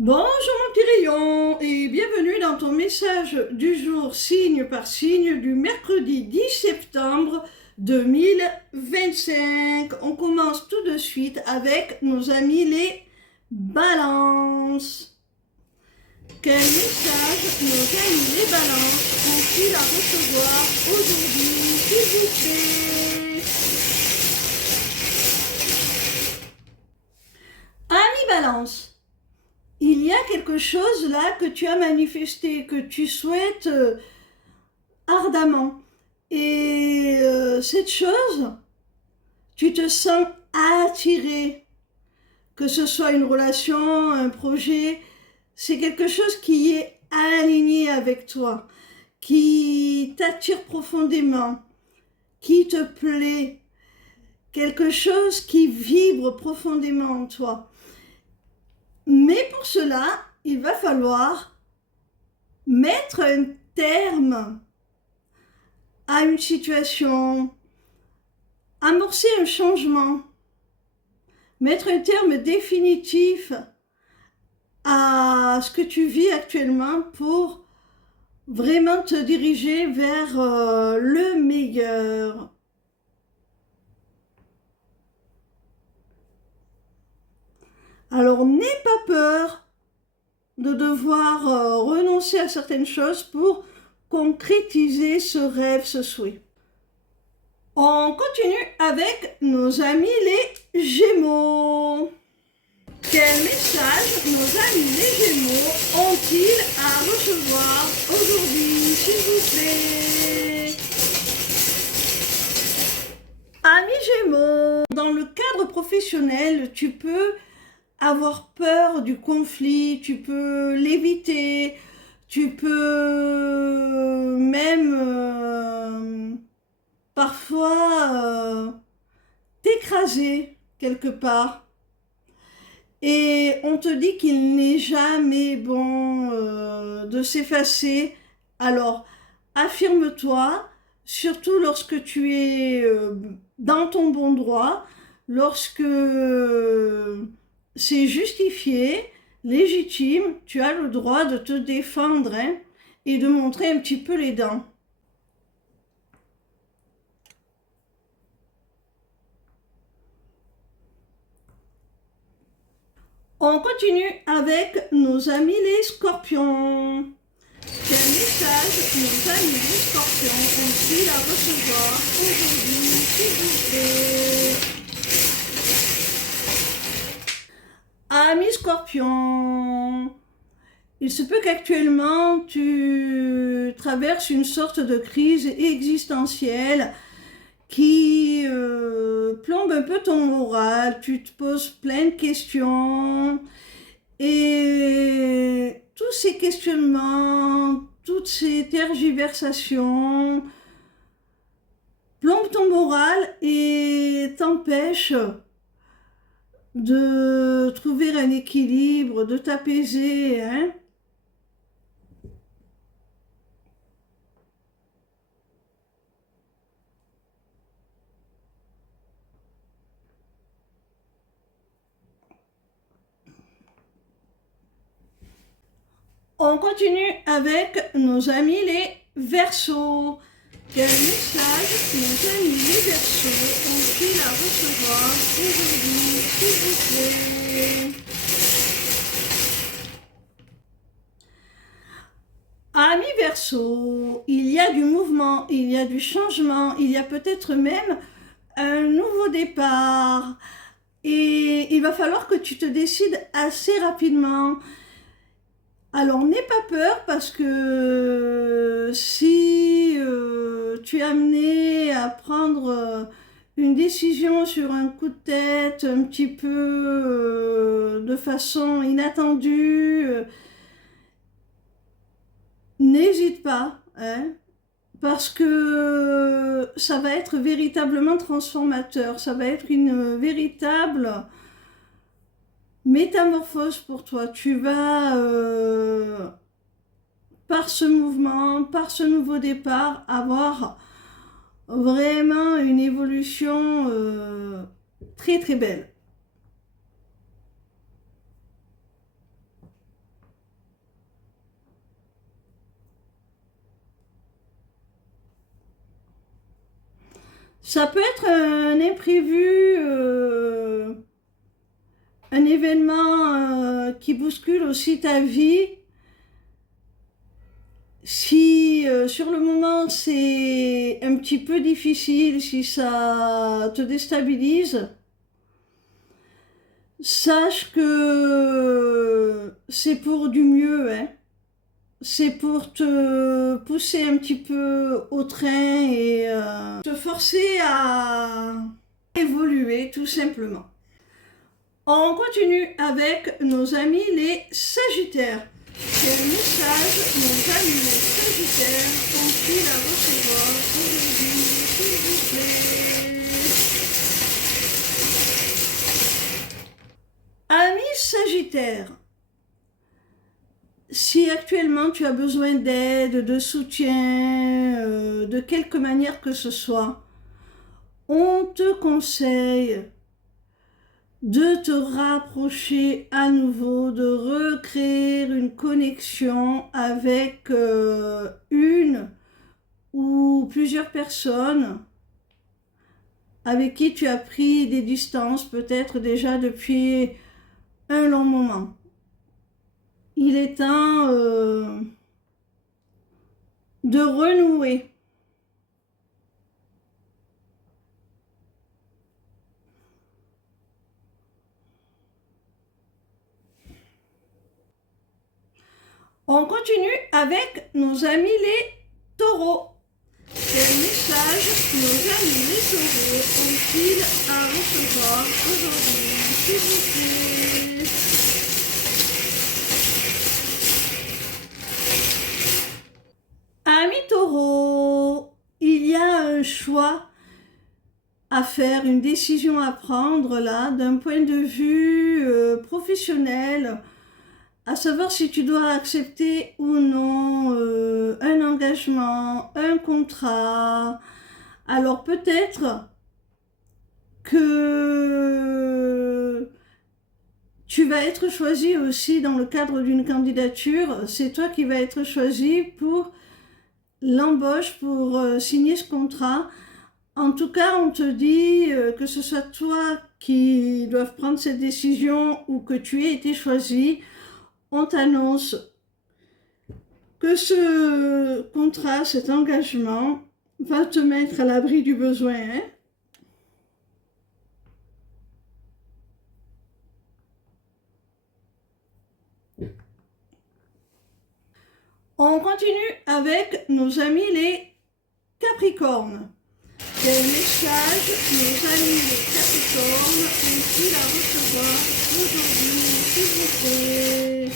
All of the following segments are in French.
Bonjour mon petit rayon et bienvenue dans ton message du jour signe par signe du mercredi 10 septembre 2025. On commence tout de suite avec nos amis les balances. Quel message nos amis les balances ont-ils à recevoir aujourd'hui, s'il vous plaît? Amis balance. Il y a quelque chose là que tu as manifesté, que tu souhaites ardemment. Et cette chose, tu te sens attiré, que ce soit une relation, un projet, c'est quelque chose qui est aligné avec toi, qui t'attire profondément, qui te plaît, quelque chose qui vibre profondément en toi. Mais pour cela, il va falloir mettre un terme à une situation, amorcer un changement, mettre un terme définitif à ce que tu vis actuellement pour vraiment te diriger vers le meilleur. Alors n'aie pas peur de devoir renoncer à certaines choses pour concrétiser ce rêve, ce souhait. On continue avec nos amis les Gémeaux. Quel message nos amis les Gémeaux ont-ils à recevoir aujourd'hui, s'il vous plaît? Amis Gémeaux, dans le cadre professionnel, tu peux avoir peur du conflit, tu peux l'éviter, tu peux même parfois t'écraser quelque part. Et on te dit qu'il n'est jamais bon de s'effacer. Alors, affirme-toi, surtout lorsque tu es dans ton bon droit, lorsque c'est justifié, légitime, tu as le droit de te défendre et de montrer un petit peu les dents. On continue avec nos amis les scorpions. Quel message nos amis les scorpions ont-ils à recevoir aujourd'hui, s'il vous plaît? Amis scorpions, il se peut qu'actuellement tu traverses une sorte de crise existentielle qui plombe un peu ton moral, tu te poses plein de questions et tous ces questionnements, toutes ces tergiversations plombent ton moral et t'empêchent de trouver un équilibre, de t'apaiser, hein. On continue avec nos amis les Verseaux. Quel message nos amis les Verseaux ont-ils à recevoir aujourd'hui, s'il vous plaît? Amis Verseaux, il y a du mouvement, il y a du changement, il y a peut-être même un nouveau départ. Et il va falloir que tu te décides assez rapidement. Alors n'aie pas peur parce que si tu es amené à prendre une décision sur un coup de tête un petit peu de façon inattendue, n'hésite pas, hein, parce que ça va être véritablement transformateur, ça va être une véritable métamorphose pour toi. Tu vas, par ce mouvement, par ce nouveau départ, avoir vraiment une évolution très très belle. Ça peut être un imprévu, un événement qui bouscule aussi ta vie. Si sur le moment c'est un petit peu difficile, si ça te déstabilise, sache que c'est pour du mieux, hein. C'est pour te pousser un petit peu au train et te forcer à évoluer tout simplement. On continue avec nos amis les Sagittaires. Quel message nos amis les Sagittaires ont-ils à recevoir aujourd'hui, s'il vous plaît? Amis Sagittaires, si actuellement tu as besoin d'aide, de soutien, de quelque manière que ce soit, on te conseille de te rapprocher à nouveau, de recréer une connexion avec une ou plusieurs personnes avec qui tu as pris des distances peut-être déjà depuis un long moment. Il est temps de renouer. On continue avec nos amis les taureaux. Quel message nos amis les taureaux ont-ils à recevoir aujourd'hui, s'il vous plaît? Amis taureaux, il y a un choix à faire, une décision à prendre là, d'un point de vue professionnel, à savoir si tu dois accepter ou non un engagement, un contrat. Alors peut-être que tu vas être choisi aussi dans le cadre d'une candidature. C'est toi qui vas être choisi pour l'embauche, pour signer ce contrat. En tout cas, on te dit que ce soit toi qui doives prendre cette décision ou que tu aies été choisi, on t'annonce que ce contrat, cet engagement va te mettre à l'abri du besoin, hein. On continue avec nos amis les Capricornes. Quel message nos amis les Capricornes ont-ils à recevoir aujourd'hui, s'il vous plaît?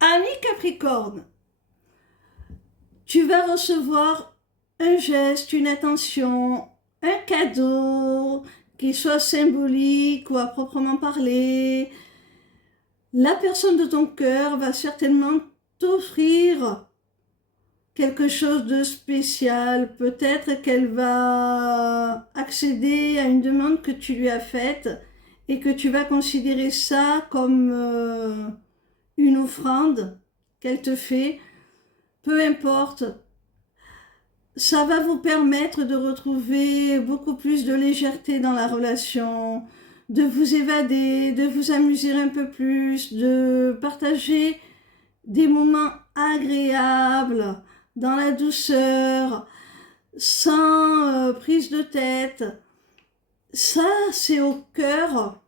Amis Capricorne, tu vas recevoir un geste, une attention, un cadeau, qu'il soit symbolique ou à proprement parler. La personne de ton cœur va certainement t'offrir quelque chose de spécial. Peut-être qu'elle va accéder à une demande que tu lui as faite et que tu vas considérer ça comme une offrande qu'elle te fait. Peu importe, ça va vous permettre de retrouver beaucoup plus de légèreté dans la relation, de vous évader, de vous amuser un peu plus, de partager des moments agréables, dans la douceur, sans prise de tête. Ça, c'est au cœur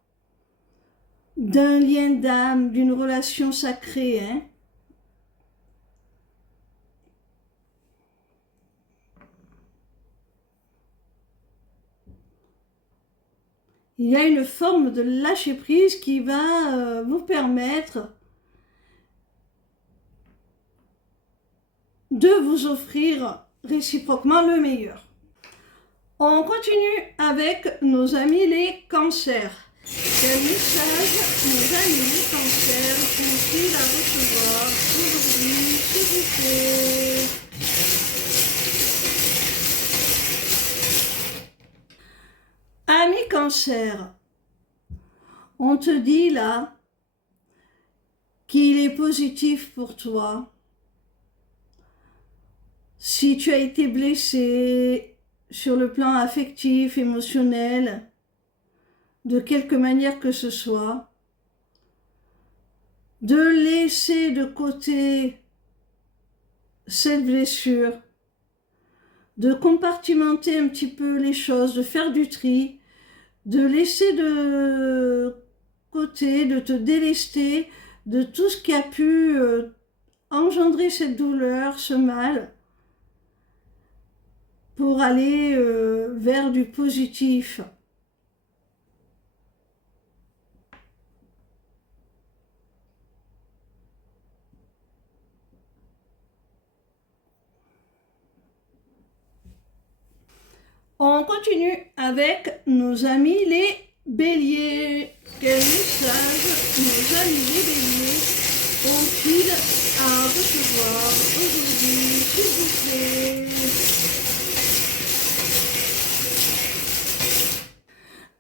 d'un lien d'âme, d'une relation sacrée, hein. Il y a une forme de lâcher prise qui va vous permettre de vous offrir réciproquement le meilleur. On continue avec nos amis les cancers. Quel message nos amis les cancers ont-ils à recevoir aujourd'hui, s'il vous plaît? Amis cancer, on te dit là qu'il est positif pour toi Si tu as été blessé sur le plan affectif, émotionnel, de quelque manière que ce soit, de laisser de côté cette blessure, de compartimenter un petit peu les choses, de faire du tri, de laisser de côté, de te délester de tout ce qui a pu engendrer cette douleur, ce mal, pour aller vers du positif. On continue avec nos amis les béliers. Quel message nos amis les béliers ont-ils à recevoir aujourd'hui, s'il vous plaît?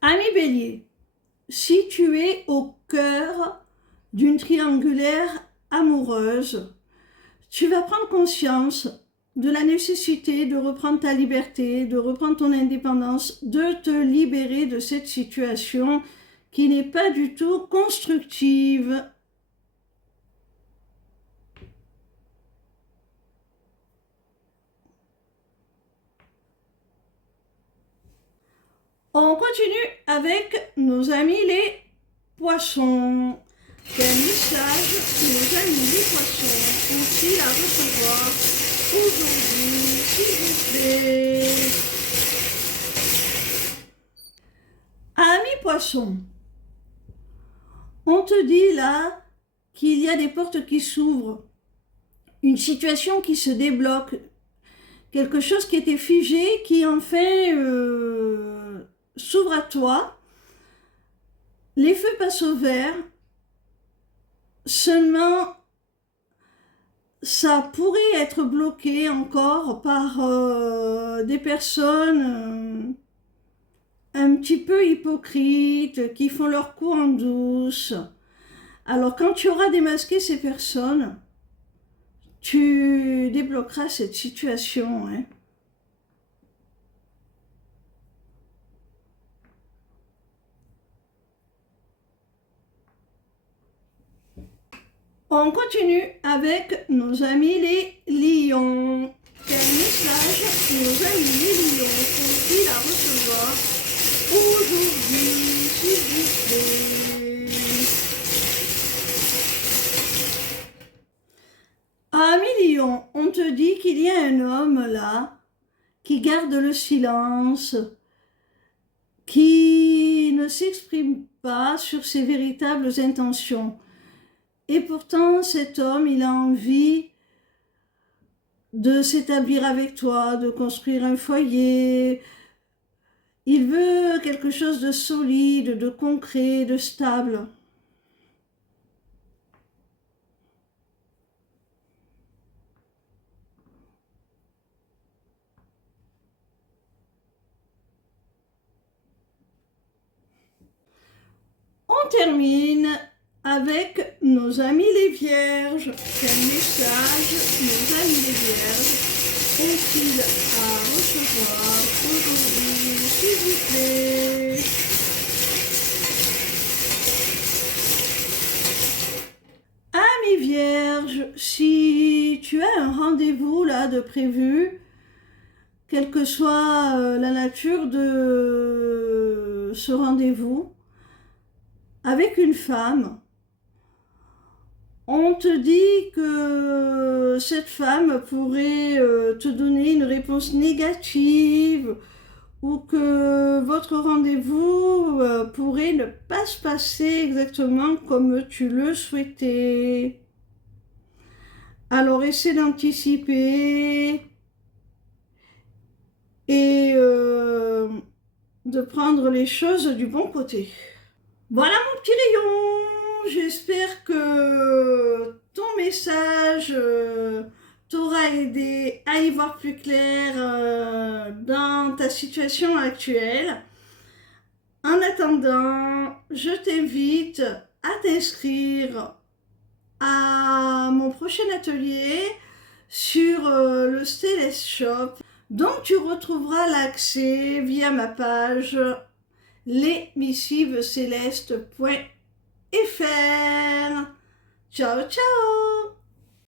Ami bélier, si tu es au cœur d'une triangulaire amoureuse, tu vas prendre conscience de la nécessité de reprendre ta liberté, de reprendre ton indépendance, de te libérer de cette situation qui n'est pas du tout constructive. On continue avec nos amis les poissons. Quel message nos amis les poissons ont-ils à recevoir aujourd'hui, s'il vous plaît? Amis poissons, on te dit là qu'il y a des portes qui s'ouvrent, une situation qui se débloque, quelque chose qui était figé, qui enfin s'ouvre à toi. Les feux passent au vert, seulement ça pourrait être bloqué encore par des personnes un petit peu hypocrites qui font leur coup en douce. Alors quand tu auras démasqué ces personnes, tu débloqueras cette situation, hein. On continue avec nos amis les lions. Quel message nos amis les lions ont-ils à recevoir aujourd'hui, s'il vous plaît? Amis lions, on te dit qu'il y a un homme là qui garde le silence, qui ne s'exprime pas sur ses véritables intentions. Et pourtant, cet homme, il a envie de s'établir avec toi, de construire un foyer. Il veut quelque chose de solide, de concret, de stable. On termine avec nos amis les vierges. Quel message nos amis les vierges ont-ils à recevoir aujourd'hui, s'il vous plaît? Amis vierges, si tu as un rendez-vous là de prévu, quelle que soit la nature de ce rendez-vous, avec une femme, on te dit que cette femme pourrait te donner une réponse négative ou que votre rendez-vous pourrait ne pas se passer exactement comme tu le souhaitais. Alors essaie d'anticiper et de prendre les choses du bon côté. Voilà mon petit rayon, j'espère que ton message t'aura aidé à y voir plus clair dans ta situation actuelle. En attendant, je t'invite à t'inscrire à mon prochain atelier sur le Céleste Shop. Donc tu retrouveras l'accès via ma page lesmissivescélestes.fr. Ciao ciao.